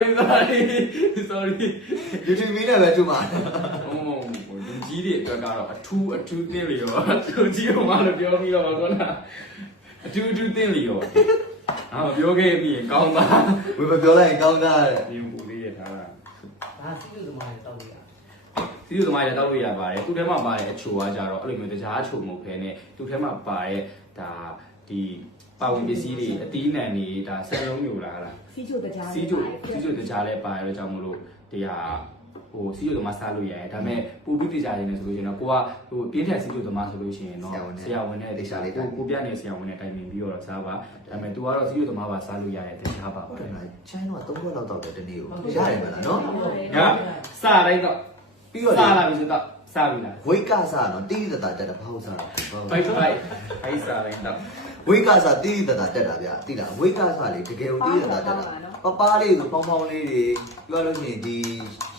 sorry sorry YouTube မင်းနဲ့ပဲတူမှာဟိုဟိုလူကြီးတွေအတွက်ကတော့အထူးအထူးသင်လျောလူကြီးကမှလည်းပြောပြီးတော့ကောလားအထူးအထူးသင်လျောအာပြောခဲ့ပြီးရင်ကောင်းပါဝေမပြောလိုက်ရင်ကောင်းတာတဲ့ဒီပူလေးရထားတာဒါစီးလို့သမားတွေတောက်လို့ရစီးသူသမားရတောက်လို့ရပါတယ်သူထဲမှာပါတဲ့အချိုကကြတော့အဲ့လိုမျိုးတခြားအချိုမဟုတ်ဘဲနဲ့သူထဲမှာပါတဲ့ဒါဒီ ပါဝင်ပစ္စည်းတွေအသီးအနှံတွေဒါဆက်လုံးမျိုးလားလားစီချိုတကြားစီးကျိုစီးကျိုတကြားလဲပါရတော့ကြောင့်မလို့ဒီဟာဟိုစီးကျိုသမားစားလို့ရတယ်ဒါပေမဲ့ပူပြီးပြကြနေတယ်ဆိုလို့ရှိရင်တော့ကိုကဟိုပြင်းထန်စီးကျိုသမားဆိုလို့ရှိရင်တော့ဆရာဝန်နဲ့တရားလေးကိုကိုပြနေဆရာဝန်နဲ့တိုင်ပင်ပြီးတော့စားပါဒါပေမဲ့ तू ကတော့စီးကျိုသမားပါစားလို့ရတယ်တရားပါပါဟုတ်တယ်လားချိုင်းတော့3ခွက်လောက်တောက်တယ်တနေ့ကိုရတယ်မလားနော်ညစားတိုင်းတော့ပြီးတော့စားလာပြီဆိုတော့စားပြီလားဝိတ်ကစားနော်တိတိတတာတက်တာဘာလို့စားတာဘိုက်ဘိုက်အိုက်စားတိုင်းတော့ ဝိတ်ကစားတိတိတတာတက်တာဗျာတိလားဝိတ်ကစားလေတကယ်ကိုတိတိတတာတက်တာပပလေးကိုပေါင်းပေါင်းလေးတွေပြောလို့ရှိရင်ဒီ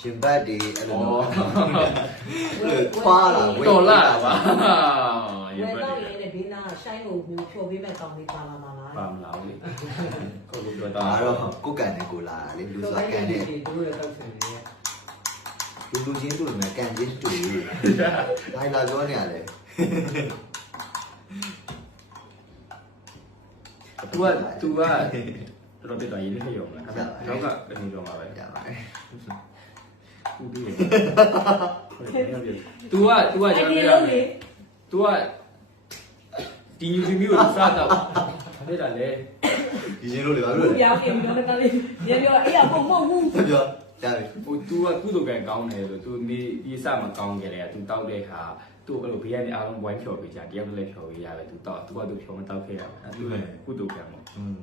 ရှင်ဘတ်တွေအဲ့လိုမျိုးခွာလာဝိတ်တော်လာပါရဝယ်ပါတော့တယ်လေဘေးနာရှိုင်းကိုမျိုးဖြော်ပေးမဲ့ကောင်းလေးပါလာမှာလားပါမလားလေကိုလိုပြောဒါတာတော့ကိုကန်နဲ့ကိုလာတာလေလူစားကန်နဲ့တို့ရဲ့တောက်ဆင်နေရဲ့လူလူချင်းတို့လည်းကန်ချင်းတူဒါလာပြောနေရတယ် သူကသူကတော်တော်ပြတ်သွားရေးလေးရုံလားတော့ကအနေတော့မှာပဲ ရပါတယ် ဦးပြီးတယ် तू อ่ะ तू อ่ะကျွန်တော်ပြောရမယ် तू อ่ะဒီယူစီမျိုးကိုစားတော့ဖြစ်တာလေ ဒီချင်းတို့လေဘာလို့လဲ ပြောင်းပြင်တော့ကလေးရေပြောအေးအမမဟုတ်ဘူး ပြော ရပြီ ဟို तू อ่ะကုသိုလ်ကံကောင်းတယ်ဆို तू နေဒီစမကောင်းကြတယ် तू တောက်တဲ့အခါ तू အဲ့လိုဘေးကနေအားလုံးဝိုင်းဖြော်ပေးကြတယောက်လည်းဖြော်ပေးရတယ် तू တောက် तू က तू ဖြော်မတောက်ခဲ့ရဘူး तू ကုသိုလ်ကံပေါ့ อืม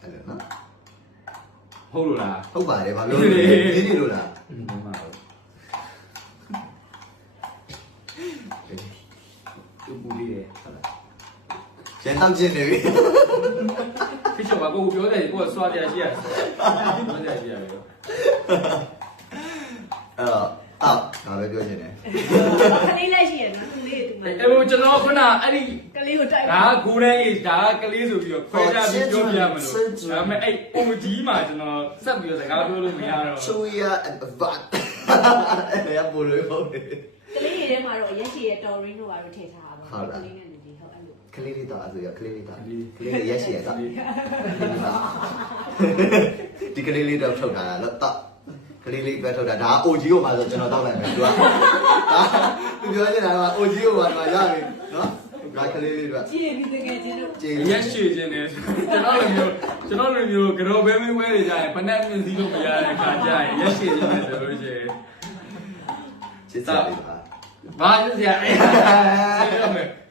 အဲ့လိုနော် ဟုတ်လို့လား ဟုတ်ပါတယ်ဘာပြောလဲနင်းနေလို့လား อืมဟုတ်ပါဘူး तू ပူလေးတယ်ဟုတ်လား ရန်တောက်ချင်းနေပြီ ဖြစ်ချင်ပါကိုပြောတယ်ကိုကစွာပြရှိရတယ်ပြောတယ်ရှိရတယ် အဲ့တော့အောက်ဒါပဲပြောချင်တယ်ခလေးလက်ရှိရနော်သူလေးတူမှအဲ့ဟိုကျွန်တော်ခုနအဲ့ဒီကလေးကိုတိုက်ဒါကဂိုးတန်းအေးဒါကကလေးဆိုပြီးတော့ခွဲခြားပြီးပြောပြမလို့ဒါပေမဲ့အဲ့ OG မှာကျွန်တော်ဆက်ပြီးတော့စကားပြောလို့မရတော့ချူရအဘတ်အဲ့ရပို့လို့ဟုတ်တယ်ကလေးတွေထဲမှာတော့ရက်ရှိရတော်ရင်းတို့ဘာလို့ထည့်ထားတာကလေးနဲ့နေဟုတ်အဲ့လိုကလေးလေးတော့အဲ့ဆိုရကလေးလေးတော့ကလေးလေးရက်ရှိရတော့ဒီကလေးလေးတော့ထုတ်ထားတာလို့တော့ ကလေးလေးပဲထုတ်တာဒါ OG ကိုမှဆိုကျွန်တော်တောက်လိုက်မယ်သူကသူပြောချင်တာက OG ကိုမှရပြီနော်ဒါကလေးလေးတော့ကြည့်ပြီးတကယ်ချင်းတို့ကျေးရက်ရွှေခြင်းနဲ့ကျွန်တော်လည်းမျိုးကျွန်တော်လည်းမျိုးကြောဘဲမင်းဝဲနေကြရင်ဖနက်မြင့်စည်းလို့မရတဲ့ခါကျရင်ရက်ရွှေခြင်းနဲ့ဆိုလို့ရှိရင်ချစ်စားလေးပါဘာလို့ဆရာအဲ့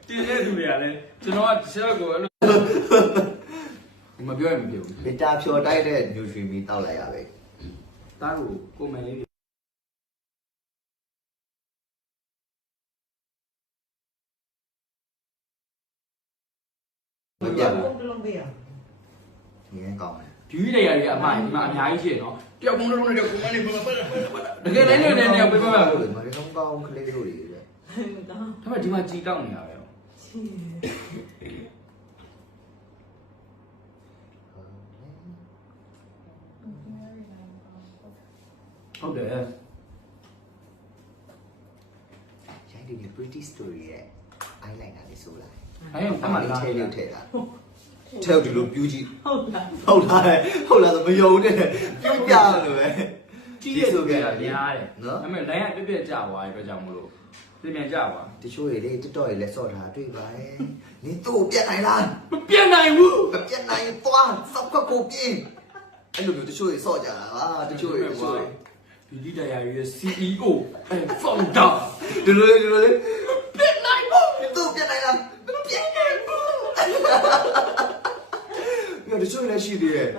တင်းတဲ့သူတွေကလည်းကျွန်တော်ကတစ်ချက်ကိုအဲ့လိုမပြောရင်မပြောဘူးဗီတာဖြော်တိုက်တဲ့ nutrient တောက်လိုက်ရပဲ တားကိုကိုမယ်လေးမပြတ်ဘူးတလုံးပေးရငင်းကောင်းတယ်ဒီတွေရတွေအမှန်ဒီမှာအများကြီးရှိရနော်တယောက်ကုန်းလုံးနဲ့တယောက်ကုန်းမနဲ့ပတ်ပတ်တကယ်လည်းနေနေနေပြပြပါဘူးမရတော့ကောင်းကလေးတို့တွေလေတော့ဒါပေမဲ့ဒီမှာကြည်တောက်နေတာပဲဟုတ် တယ်ရိုက်တဲ့ pretty story ရဲ့ eyeliner လေးဆိုလိုက်အဲ့ဒါမှအမှလာထဲလို့ထည့်တာထဲဒီလိုပြူးကြည့်ဟုတ်လားဟုတ်လားဟုတ်လားဆိုမယုံနဲ့ပြူးပြလို့ပဲကြည့်ရဆိုကြတာများတယ်နော်ဒါပေမဲ့ line ကပြက်ပြက်ကြသွားတဲ့အတွက်ကြောင့်မလို့ပြင်ပြန်ကြသွားတချို့တွေလေ TikTok တွေလည်းစော့ထားတွေ့ပါရဲ့နင်တို့ပြတ်နိုင်လားမပြတ်နိုင်ဘူးမပြတ်နိုင်သွားစောက်ခွက်ကိုပြင်းအဲ့လိုမျိုးတချို့တွေစော့ကြတာဟာတချို့တွေတချို့တွေ ဒီဒီတရားရဲ့ CEO အဲ founder ဒီလိုလေဒီလိုလေပြတ်နိုင်ဘူးနင်တို့ပြတ်နိုင်လားမပြတ်နိုင်ဘူးညတချို့လည်းရှိသေးတယ်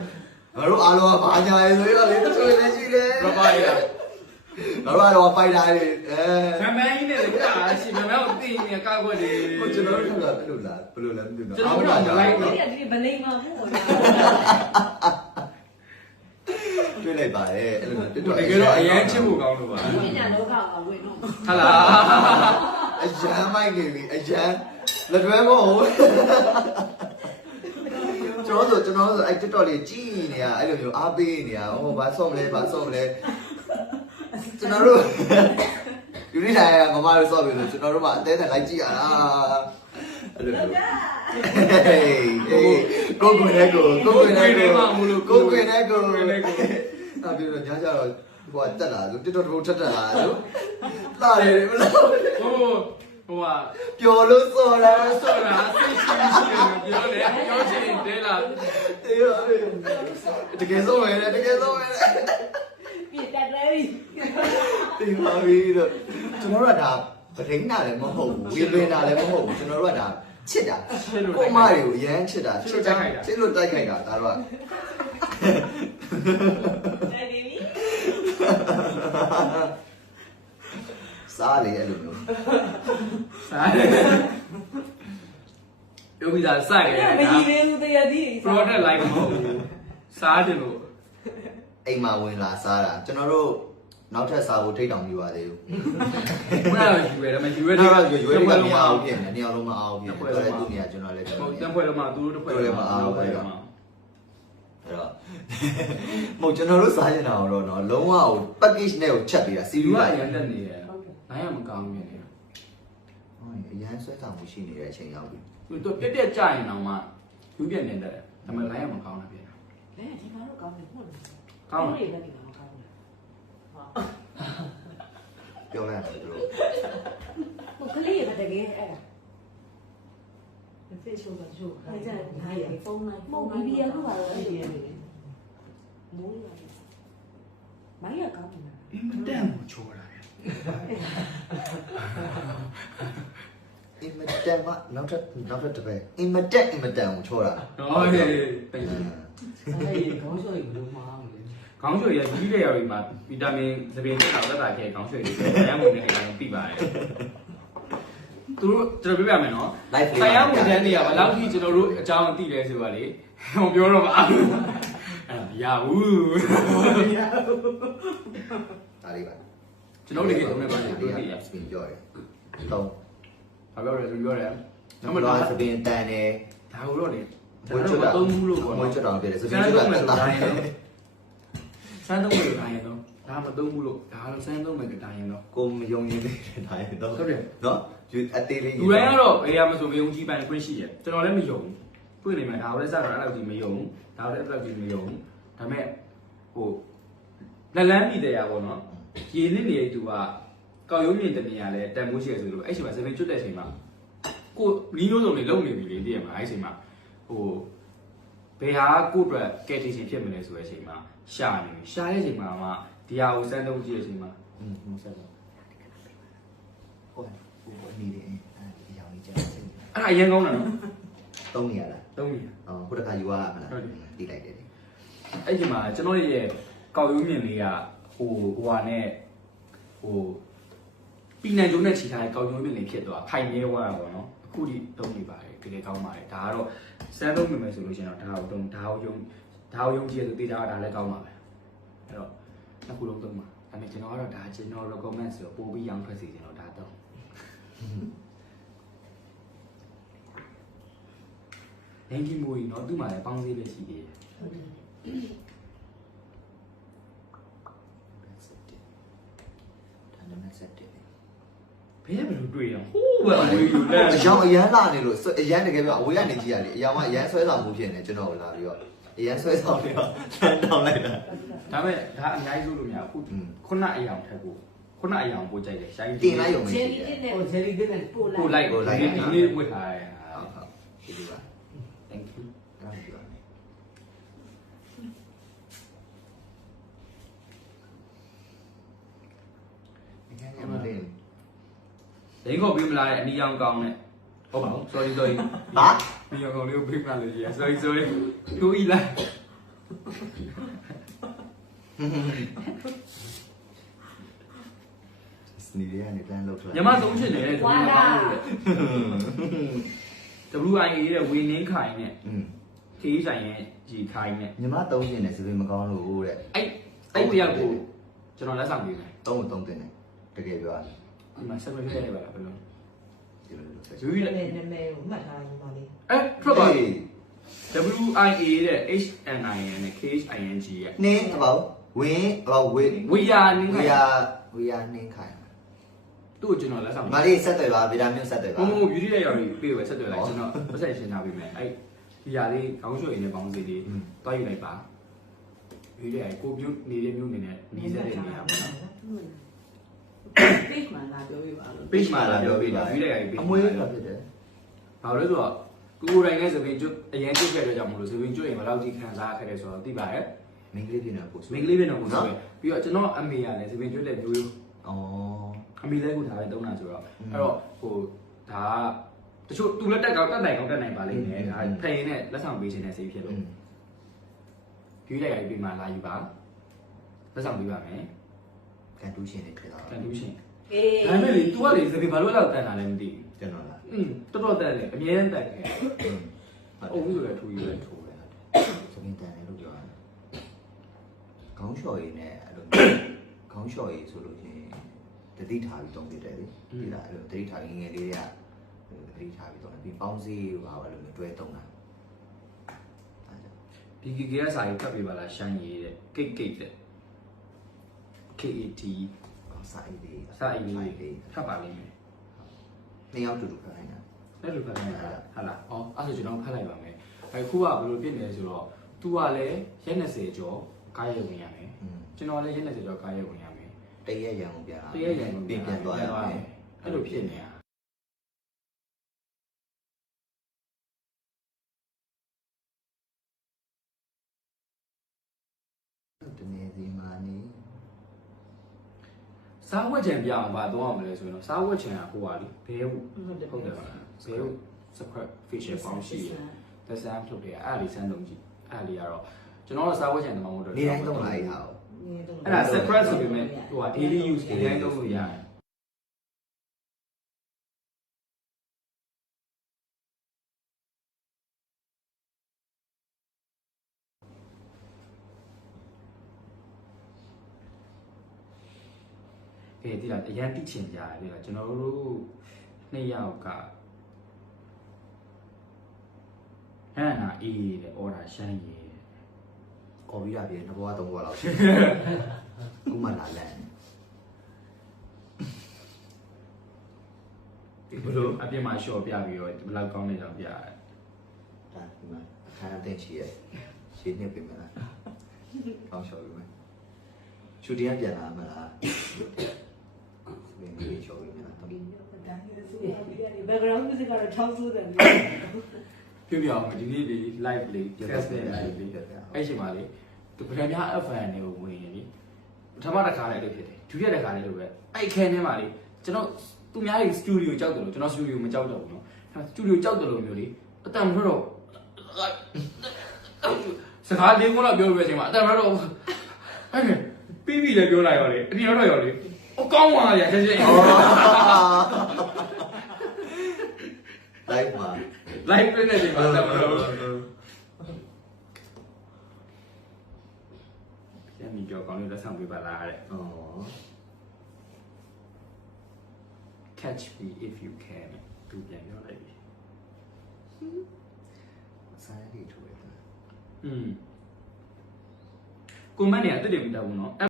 ငါတို့အားလုံးကဘာညာရဲဆိုတော့လေတချို့လည်းရှိတယ်ရပါရငါတို့ကတော့ဖိုက်တာတွေအဲမမန်းကြီးနဲ့လည်းကြာရှိမမန်းကိုသိနေကောက်ွက်တယ်ကိုကျွန်တော်တို့ကဘယ်လိုလားဘယ်လိုလဲမသိဘူးကျွန်တော်တို့က like ဒီကဒီဗလိန်မှာမို့လား တွေ့လိုက်ပါတယ်အဲ့လိုတစ်တတော်ကယ်တော့အရန်ချစ်ဖို့ကောင်းလို့ပါပညာလောကကဝင်တော့ဟာလားအရန်မိုက်နေပြီအရန်လက်တွဲမို့ကျွန်တော်ဆိုကျွန်တော်ဆိုအဲ့ TikTok လေးကြည့်နေရအဲ့လိုမျိုးအားပေးနေရဟိုဘာဆော့မလဲဘာဆော့မလဲကျွန်တော်တို့ယူနေတိုင်းကမမတို့ဆော့ပြီဆိုကျွန်တော်တို့မှအသေးသေးလိုက်ကြည့်ရတာအဲ့လိုမျိုးဟေးဟေးကိုကိုနဲ့ကိုကိုကိုနဲ့ကိုကိုကိုနဲ့ကို ကိုယ်နဲ့ကိုယ်အဲ့ပြီးတော့ညကျတော့ဟိုကတက်လာလို့ TikTok တို့ထက်တက်လာလို့လာတယ်မလားဟိုဟိုကပျော်လို့စော်လာဆော့တာစိတ်ရှိရှိပြောတယ်ပြောချင်တယ်လားတေးပါလေတကယ်ဆုံးပဲတကယ်ဆုံးပဲပြည့်တက်တယ်ပြီတေးပါပြီတော့ကျွန်တော်တို့ကဒါပရင်းနာလည်းမဟုတ်ဘူးဝီပင်နာလည်းမဟုတ်ဘူးကျွန်တော်တို့ကဒါချစ်တာကိုမတွေကိုအရန်ချစ်တာချစ်လို့တိုက်ခိုက်တာဒါတော့ တယ်ပြီစားလေအဲ့လိုမျိုးစားတယ်ယောဂီသာစခဲ့အဲ့တာမကြီးသေးဘူးတရားကြီး product like မဟုတ်ဘူးစားတယ်လို့အိမ်မှာဝင်လာစားတာကျွန်တော်တို့နောက်ထပ်စားဖို့ထိတ်တောင်ပြပါသေးဘူးဘယ်တော့ယူရဲဒါပေမဲ့ယူရဲအဲ့တော့ရွေးရွေးကမအောင်ဖြစ်နေနေအောင်လုံးမအောင်ဖြစ်တော်တဲ့သူနေရာကျွန်တော်လည်းဟုတ်တန်ဖွဲတော့မှသူတို့တစ်ဖွဲတော့မှအားပဲတော့မှ အဲ့တော့မဟုတ်ကျွန်တော်တို့စားနေတာတော့နော်လုံးဝဟို package နဲ့ကိုချက်ပေးတာ ဒီ series ကလိုက်ရန်တက်နေတယ်နိုင်ရမကောင်းဘူးနေဟုတ်အရန်ဆွဲဆောင်မှုရှိနေတဲ့အချိန်ရောက်ပြီသူတို့ပြက်ပြက်ကြာရင်တော့မှယူပြက်နေတယ်ဒါပေမဲ့နိုင်ရမကောင်းတာပြန်လဲဒီမှာတော့ကောင်းတယ်ဟုတ်တယ်ကောင်းတယ် တယ်ဒီမှာကောင်းတယ်ပြောလိုက်ရတယ်သူတို့ဟိုကလေးရတကယ်အဲ့ဒါ ဖေးရှိုးတာရှိုးခိုင်ကြနိုင်ရဖုန်းလိုက်မဟုတ်ဘီဘီရခုပါတော့ဒီရတယ်မိုးရမိုင်းရကောင်းတယ်အင်မတန်ကိုချိုးတာဗျအင်မတန်မနောက်ထပ်နောက်ထပ်တစ်ပဲအင်မတက်အင်မတန်ကိုချောတာဟောဟေးတိတ်အဲ့ခေါင်းဆိုရင်ဘယ်လိုမှအောင်လဲခေါင်းဆွေရကြီးတဲ့ရောဒီမှာဗီတာမင်သပင်တက်တာတက်တာကျဲခေါင်းဆွေတွေရမ်းဝင်နေတယ်အဲ့ဒါပြပါတယ် သူတို့ကျွန်တော်ပြပြမယ်နော်လိုက်ဖေးတရားဝင်တဲ့နေရာဘယ်လောက်ထိကျွန်တော်တို့အကြောင်းသိလဲဆိုတာလေဟောပြောတော့ပါအဲ့ဒါရဘူးဒါလေးပါကျွန်တော်တကယ်တော့လည်းပါတယ်တို့သိရစပင်ပြောတယ်တော့ဘာပြောလဲသူပြောတယ်ကျွန်တော်ကစပင်တန်တယ်ဒါကိုတော့လေမွေးချွတ်တာသုံးဘူးလို့ပေါ့မွေးနော်ချွတ်တာပြတယ်စပစင်မ်းချွတ်သုံးမယ်တာဆိုတာတိုင်းတော့စမ်းသုံးမယ်ဆိုတိုင်းတော့ဒါမသုံးဘူးလို့ဒါတော့စမ်းသုံးမယ်ဆိုတိုင်းတော့ကိုမယုံရင်လည်းဒါရတော့ဟုတ်တယ်နော် ယူအသေးလေးလူတိုင်းကတော့ဘယ်ရမဆိုဘယ်ုံကြည့်ပိုင်ခွင့်ရှိရကျွန်တော်လည်းမယုံဘူးတွေ့နေမှာဒါလည်းစတော့အဲ့လောက်ကြီးမယုံဒါလည်းအဲ့လောက်ကြီးမယုံဒါပေမဲ့ဟိုလက်လန်းပြီးတရားပေါ့နော်ရေနစ်နေတဲ့သူကကောက်ရုံးမြင့်တနေရလဲတန်မိုးရှိရဆိုလို့အဲ့ချိန်မှာစပင်ကျွတ်တဲ့အချိန်မှာကိုလီနိုးစုံတွေလုံနေပြီလေတည့်ရမှာအဲ့ချိန်မှာဟိုဘယ်ဟာကိုယ့်အတွက်ကယ်တင်ရှင်ဖြစ်မလဲဆိုတဲ့အချိန်မှာရှာနေရှာတဲ့အချိန်မှာမှဒီဟာကိုစမ်းသုံးကြည့်တဲ့အချိန်မှာอืมမဆက်တော့ဟုတ် ဟိုအနေနဲ့အဲဒီရောင်ကြီးကြာတယ်အဲ့ဒါအရင်ကောင်းတာနော်သုံးနေရလားသုံးပြီဟောဟိုတခါယူရမှာလားဟုတ်တယ်တီးလိုက်တယ်အဲ့ဒီမှာကျွန်တော်ရဲ့ကောက်ရိုးမြင့်လေးကဟိုဟိုဟာနဲ့ဟိုပီနန်ကျုံနဲ့ခြိထားတဲ့ကောက်ရိုးမြင့်လေးဖြစ်သွားခိုင်နေသွားတာပေါ့နော်အခုဒီသုံးနေပါတယ်တကယ်ကောင်းပါတယ်ဒါကတော့စမ်းသုံးမိမယ်ဆိုလို့ရှိရင်တော့ဒါကိုသုံးဒါကိုယုံဒါကိုယုံကြည်ရဆိုတေးတာဒါလည်းကောင်းပါပဲအဲ့တော့နှစ်ခုလုံးသုံးပါဒါပေမဲ့ကျွန်တော်ကတော့ဒါကျွန်တော် recommend ဆိုတော့ပို့ပြီးရောင်းထွက်စီကျွန်တော် ဒါတော့နေကြီးမူကြီးเนาะသူ့မှာလည်းပေါင်းစည်းပဲရှိသေးတယ် ဒါနံဆက်တယ် ဘယ်ဘယ်လိုတွေ့ရဟိုးပဲအဝေးယူလက် အယောင်အရန်လာနေလို့အရန်တကယ်ပြောအဝေးကနေကြည့်ရလေအယောင်ကအရန်ဆွဲဆောင်မှုဖြစ်နေကျွန်တော်လာပြီးတော့အရန်ဆွဲဆောင်ပြီးတော့တန်းတောင်းလိုက်တာ ဒါပေမဲ့ဒါအများကြီးဆိုလို့မရဘူးခုနအယောင်ထက်ကို ခုနအယောင်ပို့ကြိုက်တယ်ရှိုင်းတင်လိုက်ရုံပဲဂျယ်ရှိလီတယ်တစ်နဲ့ဟိုဂျယ်လီတစ်နဲ့ပို့ပို့လိုက်လိုက်ဒီနေ့ဝတ်ထားရဟုတ်ဟုတ်ဒီလိုပါ thank you အဲ့ဒါပြောနေငါကမလေးဒိန်းခေါ်ပေးမလားတဲ့အနီရောင်ကောင်းနဲ့ဟုတ်ပါဘူး sorry sorry ဟာနီရောင်ကောင်းလေးကိုပေးမလားလို့ကြီး sorry sorry တူဤလိုက်စ နီရီကနေတန်းလောက်ထွက်ညမသုံးချင်တယ်တဲ့ဒီမှာကောင်းလို့ WIA တဲ့ဝင်းနှင်းခိုင်နဲ့อืมခေးဆိုင်ရဲ့ဂျီခိုင်နဲ့ညီမသုံးနေတယ်စပင်မကောင်းလို့တဲ့အဲ့အဲ့တယောက်ကိုကျွန်တော်လက်ဆောင်ပေးမယ်သုံးသုံးတင်တယ်တကယ်ပြောရရင်ဒီမှာဆက်ပြီးရပါလားဘယ်လိုဒီလိုလိုဆက်ယူရနာမည်နာမည်ကိုမှတ်ထားရပါလိမ့်အဲ့ထွက်သွားပြီ WIA တဲ့ HNIN နဲ့ KHING ရဲ့နင်းအပေါ့ဝင်းအပေါ့ဝင်းဝီယာနင်းဝီခိုင်ယာဝီယာနင်းခိုင် သူ့ကိုကျွန်တော်လက်ဆောင်မလေးဆက်သွယ်ပါဗီတာမင်ဆက်သွယ်ပါဘုံဘုံ beauty ရဲ့ရောက်ပြီးပြေပဲဆက်သွယ်လိုက်ကျွန်တော်ပတ်ဆက်ရှင်းထားပေးမယ်အဲ့ဒီຢာလေးခေါင်းရွှေရင်းနဲ့ပေါင်းစီလေးတွားယူလိုက်ပါ beauty ရဲ့ကိုပြုနေတဲ့မျိုးနေနဲ့နေဆက်တဲ့နေရာပေါ့နော် page မှာလာပြောပြပါလို့ page မှာလာပြောပေးတာ beauty ရဲ့ page အမွေးတော့ဖြစ်တယ်ဘာလို့လဲဆိုတော့ကိုကိုယ်တိုင်နဲ့သပင်ကျွတ်အရင်ကျွတ်ခဲ့တဲ့ကြောင့်မလို့သပင်ကျွတ်ရင်ဘယ်လောက်ကြီးခံစားခဲ့တယ်ဆိုတော့သိပါတယ်မင်းကလေးပြင်တော့ပို့မိန်းကလေးပဲတော့ကိုဆိုပဲပြီးတော့ကျွန်တော်အမေကလည်းသပင်ကျွတ်တဲ့မျိုးရိုးဩ အမေလည်းကိုဒါပဲတုံးတာဆိုတော့အဲ့တော့ဟိုဒါကတချို့သူလည်းတက်ကောက်တက်နိုင်ကောက်တက်နိုင်ပါလိမ့်မယ်ဒါဖရင်နဲ့လက်ဆောင်ပေးခြင်းနဲ့စိတ်ဖြစ်လို့ပြည့်လိုက်ရပြီးမှလာယူပါလက်ဆောင်ပေးပါမယ် ကန်တူးရှင်နေဖြစ်တော့ ကန်တူးရှင် အေး ဒါပေမဲ့လေ तू ကလေသပင်ဘာလို့အဲ့လောက်တန်တာလဲမသိ ကျွန်တော်လား ဘူးอืมတော်တော်တန်တယ်အမြဲတမ်းတန်တယ် ဟုတ် အုပ်ဆိုလည်းထူယူတယ် ထိုးတယ်စပင်းတန်တယ်လို့ပြောရတယ်ခေါင်းလျှော်ရည်နဲ့အဲ့လိုခေါင်းလျှော်ရည်ဆိုလို့ချင်း တတိထားပြီးတုံးပြတယ်လေဒီလားအဲ့လိုတတိထားငငယ်လေးတွေကတတိထားပြီးတုံးတယ်ပြီးပေါင်းစည်းဘာပဲလို့တွဲတုံးတာ ဒီကီကရစာရေးဖတ်ပြပါလားရှမ်းရေးတဲ့ကိတ်ကိတ်တဲ့ KAT စာအီးလေး စာရေးလေးဖတ်ပါလိမ့်မယ် နှစ်ယောက်တူတူခိုင်းတာ အဲ့လိုဖတ်လိုက်တာဟာလားအော်အဲ့ဆိုကျွန်တော်ဖတ်လိုက်ပါမယ်အခုကဘယ်လိုဖြစ်နေလဲဆိုတော့ तू ကလည်းရက်20ကျော်ကားရဲဝင်ရမယ် อืม ကျွန်တော်လည်းရက်20ကျော်ကားရဲဝင်ရမယ် တရက်ရံကိုပြန်လာတရက်ရန်ကိုပြန်ပြန်သွားရမယ်အဲ့လိုဖြစ်နေတာတနေ့စီမာနေစားဝက်ချံပြအောင်ပါတော့အောင်မလဲဆိုရင်တော့စားဝက်ချံကဟိုပါလေဘဲဟုတ်ဟုတ်တယ်ဟုတ်တယ်ပါလားဘဲဟုတ် separate facial form ရှိတယ်သက်ဆိုင်ထုတ်တယ်အဲ့ဒါလေးစမ်းလုံးကြည့်အဲ့ဒါလေးကတော့ကျွန်တော်တို့စားဝက်ချံတမမဟုတ်တော့နေတိုင်းသုံးလာရတာ အဲ့ဒါ separate ဆိုပေမဲ့ဟိုက daily use တွေတိုင်းသုံးလို့ရတယ်ကဲဒီလားအရန်တိချင်ကြတယ်ဒီလားကျွန်တော်တို့နှစ်ယောက်ကဟန်နာအေးတဲ့ order ရှမ်းရေး ခေါ်ပြီးတာပြင်တစ်ဘွားသုံးဘွားလောက်ရှိခုမှလာလန့်ဒီဘလို့အပြင်မှာ short ပြပြီးတော့ဘယ်လောက်ကောင်းနေကြောင်ပြရတယ်ဒါဒီမှာအခါအသင့်ရှိရဲ့ရှင်းနေပြီမလားကောင်းရှော်ပြီမယ်ချူတီးပြန်လာမလားဘယ်လိုရှော်ပြီမလား background music ကတော့ထောက်ဆိုးတယ် ပြပြအောင်ဒီနေ့လေး live လေး test နဲ့ live လေးအဲ့ချိန်မှာလေသူဗရန်များ FN တွေကိုဝင်ရင်လေပထမတစ်ခါလည်းအဲ့လိုဖြစ်တယ်ဒုတိယတစ်ခါလည်းလိုပဲအဲ့ခဲထဲမှာလေကျွန်တော်သူများကြီး studio ကြောက်တယ်လို့ကျွန်တော် studio မကြောက်တော့ဘူးเนาะ studio ကြောက်တယ်လို့မျိုးလေအတန်မထွက်တော့စကားလေးခုလောက်ပြောလို့ပဲအချိန်မှာအတန်မထွက်တော့အဲ့ပြီးပြီလည်းပြောလိုက်ရောလေအပြင်တော့ရောလေအကောင်းပါရချက်ချင်း လိုက် live ပြနေတယ်မှာအတန်မထွက်ဘူးပြန်ပြီးကြောကောင်းလေးလက်ဆောင်ပေးပါလားတဲ့ ဩ catch me if you can သူပြန်ပြောလိုက်ပြီ စားရည်ထိုးရတာ อืมကွန်မန့်နေအတက်တယ်မတက်ဘူးเนาะ